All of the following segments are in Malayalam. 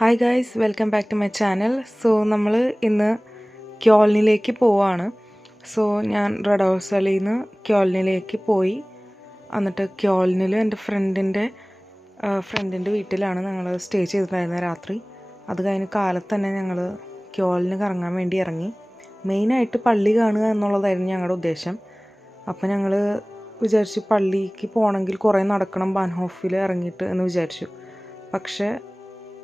Hi guys, welcome back to my channel. So നമ്മൾ ഇന്ന് ക്യോൾനിലേക്ക് പോവാണ്. ഞാൻ റെഡ് ഹൗസ് വാലിയിൽ നിന്ന് ക്യോൾനിലേക്ക് പോയി. എന്നിട്ട് ക്യോൾനിൽ എൻ്റെ ഫ്രണ്ടിൻ്റെ വീട്ടിലാണ് ഞങ്ങൾ സ്റ്റേ ചെയ്തിട്ടുണ്ടായിരുന്നത് രാത്രി. അത് കഴിഞ്ഞ് കാലത്ത് തന്നെ ഞങ്ങൾ ക്യോൾന് കറങ്ങാൻ വേണ്ടി ഇറങ്ങി. മെയിനായിട്ട് പള്ളി കാണുക എന്നുള്ളതായിരുന്നു ഞങ്ങളുടെ ഉദ്ദേശം. അപ്പോൾ ഞങ്ങൾ വിചാരിച്ചു പള്ളിക്ക് പോകണമെങ്കിൽ കുറേ നടക്കണം ബാൻഹോഫിൽ ഇറങ്ങിയിട്ട് എന്ന് വിചാരിച്ചു. പക്ഷേ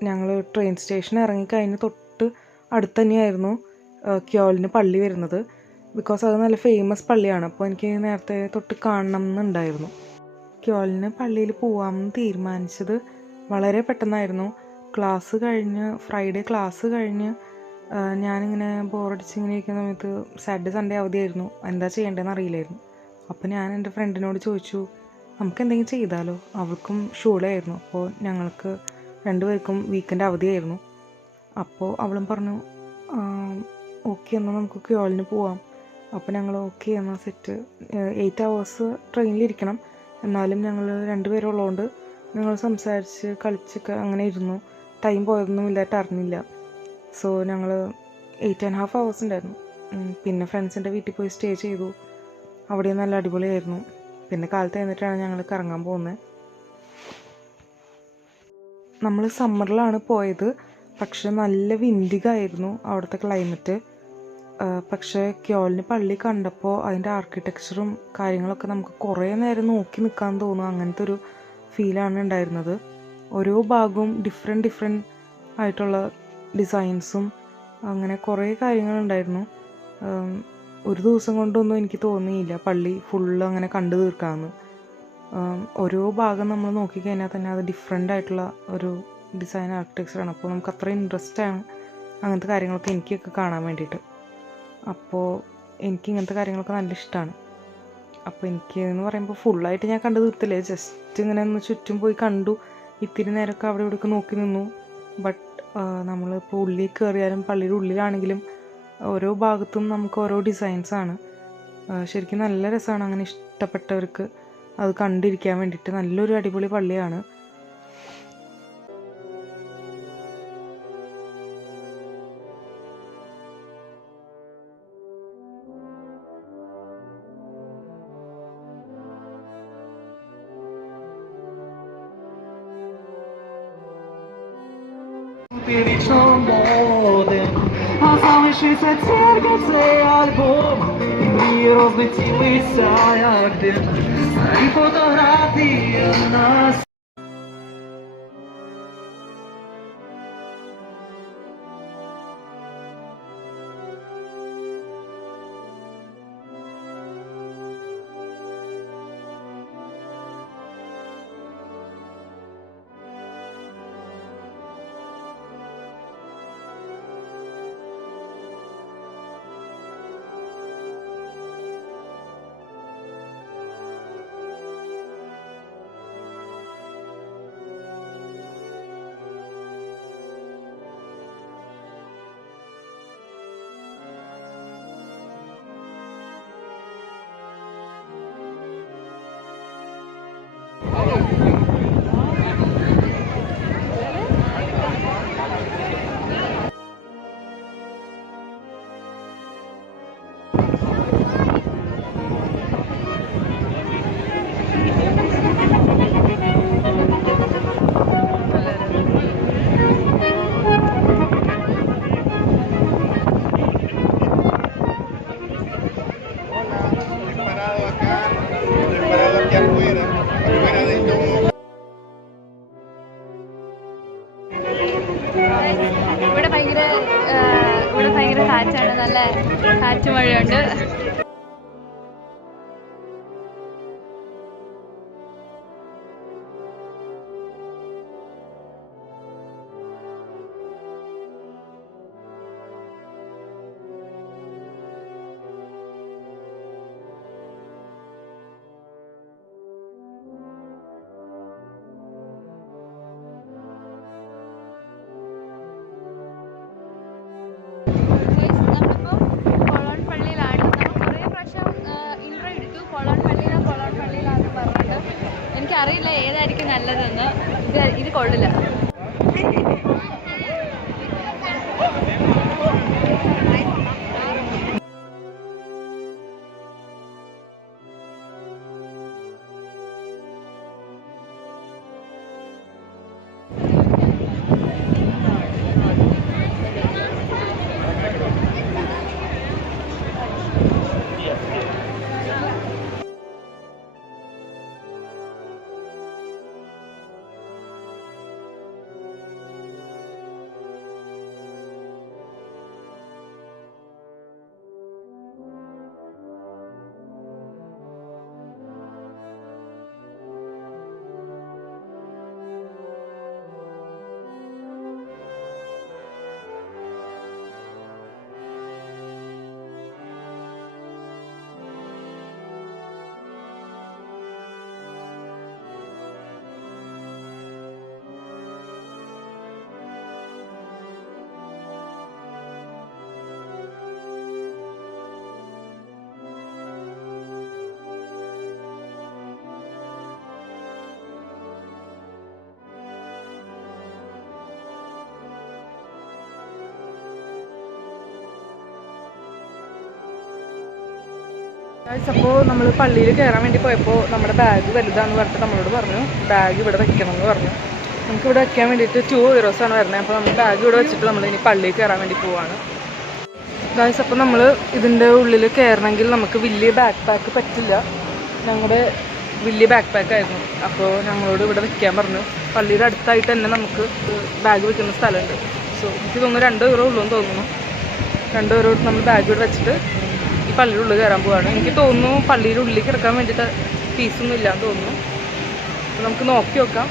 ഞങ്ങൾ ട്രെയിൻ സ്റ്റേഷൻ ഇറങ്ങിക്കഴിഞ്ഞ് തൊട്ട് അടുത്ത് തന്നെയായിരുന്നു ക്യോൾന് പള്ളി വരുന്നത്. ബിക്കോസ് അത് നല്ല ഫേമസ് പള്ളിയാണ്. അപ്പോൾ എനിക്ക് നേരത്തെ തൊട്ട് കാണണം എന്നുണ്ടായിരുന്നു. ക്യോൾന് പള്ളിയിൽ പോകാമെന്ന് തീരുമാനിച്ചത് വളരെ പെട്ടെന്നായിരുന്നു. ഫ്രൈഡേ ക്ലാസ് കഴിഞ്ഞ് ഞാനിങ്ങനെ ബോറടിച്ചിങ്ങനെ ഇരിക്കുന്ന സമയത്ത് സാറ്റർഡേ സൺഡേ അവധിയായിരുന്നു. എന്താ ചെയ്യേണ്ടതെന്ന് അറിയില്ലായിരുന്നു. അപ്പോൾ ഞാൻ എൻ്റെ ഫ്രണ്ടിനോട് ചോദിച്ചു, നമുക്ക് എന്തെങ്കിലും ചെയ്താലോ? അവൾക്കും ഷൂളായിരുന്നു. അപ്പോൾ ഞങ്ങൾക്ക് രണ്ടുപേർക്കും വീക്കെൻഡ് അവധിയായിരുന്നു. അപ്പോൾ അവളും പറഞ്ഞു ഓക്കെ എന്നാൽ നമുക്ക് ക്യോൾന് പോവാം. അപ്പോൾ ഞങ്ങൾ ഓക്കെ എന്നാൽ സെറ്റ്. 8 hours ട്രെയിനിലിരിക്കണം. എന്നാലും ഞങ്ങൾ രണ്ടുപേരും ഉള്ളതുകൊണ്ട് ഞങ്ങൾ സംസാരിച്ച് കളിച്ചൊക്കെ അങ്ങനെ ഇരുന്നു. ടൈം പോയതൊന്നും ഇല്ലായിട്ട് അറിഞ്ഞില്ല. സോ ഞങ്ങൾ 8.5 hours ഉണ്ടായിരുന്നു. പിന്നെ ഫ്രണ്ട്സിൻ്റെ വീട്ടിൽ പോയി സ്റ്റേ ചെയ്തു. അവിടെ നല്ല അടിപൊളിയായിരുന്നു. പിന്നെ കാലത്ത് കഴിഞ്ഞിട്ടാണ് ഞങ്ങൾ കറങ്ങാൻ പോകുന്നത്. നമ്മൾ സമ്മറിലാണ് പോയത്. പക്ഷെ നല്ല വിൻഡിഗായിരുന്നു അവിടുത്തെ ക്ലൈമറ്റ്. പക്ഷേ ക്യോൾന് പള്ളി കണ്ടപ്പോൾ അതിൻ്റെ ആർക്കിടെക്ചറും കാര്യങ്ങളൊക്കെ നമുക്ക് കുറേ നേരം നോക്കി നിൽക്കാൻ തോന്നും. അങ്ങനത്തെ ഒരു ഫീലാണ് ഉണ്ടായിരുന്നത്. ഓരോ ഭാഗവും ഡിഫറെൻറ്റ് ആയിട്ടുള്ള ഡിസൈൻസും അങ്ങനെ കുറേ കാര്യങ്ങളുണ്ടായിരുന്നു. ഒരു ദിവസം കൊണ്ടൊന്നും എനിക്ക് തോന്നിയില്ല പള്ളി ഫുള്ള് അങ്ങനെ കണ്ടു തീർക്കാമെന്ന്. ഓരോ ഭാഗം നമ്മൾ നോക്കിക്കഴിഞ്ഞാൽ തന്നെ അത് ഡിഫറെൻ്റ് ആയിട്ടുള്ള ഒരു ഡിസൈൻ ആർക്കിടെക്ചറാണ്. അപ്പോൾ നമുക്ക് അത്ര ഇൻട്രസ്റ്റാണ് അങ്ങനത്തെ കാര്യങ്ങളൊക്കെ എനിക്കൊക്കെ കാണാൻ വേണ്ടിയിട്ട്. അപ്പോൾ എനിക്ക് ഇങ്ങനത്തെ കാര്യങ്ങളൊക്കെ നല്ല ഇഷ്ടമാണ്. അപ്പോൾ എനിക്ക് എന്ന് പറയുമ്പോൾ ഫുള്ളായിട്ട് ഞാൻ കണ്ടു തീർത്തില്ലേ, ജസ്റ്റ് ഇങ്ങനെ ഒന്ന് ചുറ്റും പോയി കണ്ടു. ഇത്തിരി നേരമൊക്കെ അവിടെ ഇവിടെയൊക്കെ നോക്കി നിന്നു. ബട്ട് നമ്മളിപ്പോൾ ഉള്ളിൽ കയറിയാലും പള്ളിയുടെ ഉള്ളിലാണെങ്കിലും ഓരോ ഭാഗത്തും നമുക്ക് ഓരോ ഡിസൈൻസാണ്. ശരിക്കും നല്ല രസമാണ് അങ്ങനെ ഇഷ്ടപ്പെട്ടവർക്ക് അത് കണ്ടിരിക്കാൻ വേണ്ടിയിട്ട്. നല്ലൊരു അടിപൊളി പള്ളിയാണ്. Оставшийся церковь альбом, и разлетелся где-то, и фотографии нас. ഇവിടെ ഭയങ്കര കാറ്റാണ്, നല്ല കാറ്റ് മഴയുണ്ട്. എനിക്കറിയില്ല ഏതായിരിക്കും നല്ലതെന്ന്. ഇത് കൊള്ളില്ല. അപ്പോൾ നമ്മൾ പള്ളിയിൽ കയറാൻ വേണ്ടി പോയപ്പോൾ നമ്മുടെ ബാഗ് വലുതാന്ന് പറഞ്ഞിട്ട് നമ്മളോട് പറഞ്ഞു ബാഗ് ഇവിടെ വെക്കണം എന്ന് പറഞ്ഞു. നമുക്ക് ഇവിടെ വെക്കാൻ വേണ്ടിയിട്ട് 2 euros ആണ് വരുന്നത്. അപ്പോൾ നമ്മൾ ബാഗ് ഇവിടെ വെച്ചിട്ട് നമ്മൾ ഇനി പള്ളിയിൽ കയറാൻ വേണ്ടി പോവാണ് ഗായ്സ്. അപ്പോൾ നമ്മൾ ഇതിൻ്റെ ഉള്ളിൽ കയറണമെങ്കിൽ നമുക്ക് വലിയ ബാക്ക് പാക്ക് പറ്റില്ല. ഞങ്ങളുടെ വലിയ ബാക്ക് പാക്ക് ആയിരുന്നു. അപ്പോൾ ഞങ്ങളോട് ഇവിടെ വെക്കാൻ പറഞ്ഞു. പള്ളിയുടെ അടുത്തായിട്ട് തന്നെ നമുക്ക് ബാഗ് വെക്കുന്ന സ്ഥലമുണ്ട്. സോ എനിക്ക് തോന്നുന്നു 2 euro ഉള്ളൂ എന്ന് തോന്നുന്നു. 2 euro നമ്മൾ ബാഗ് ഇവിടെ വെച്ചിട്ട് ഈ പള്ളിയുടെ ഉള്ളിൽ കയറാൻ പോവാണ്. എനിക്ക് തോന്നുന്നു പള്ളിയുടെ ഉള്ളിൽ കിടക്കാൻ വേണ്ടിയിട്ട് ഫീസൊന്നും ഇല്ലാന്ന് തോന്നുന്നു. അപ്പോൾ നമുക്ക് നോക്കി നോക്കാം.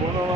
Bunu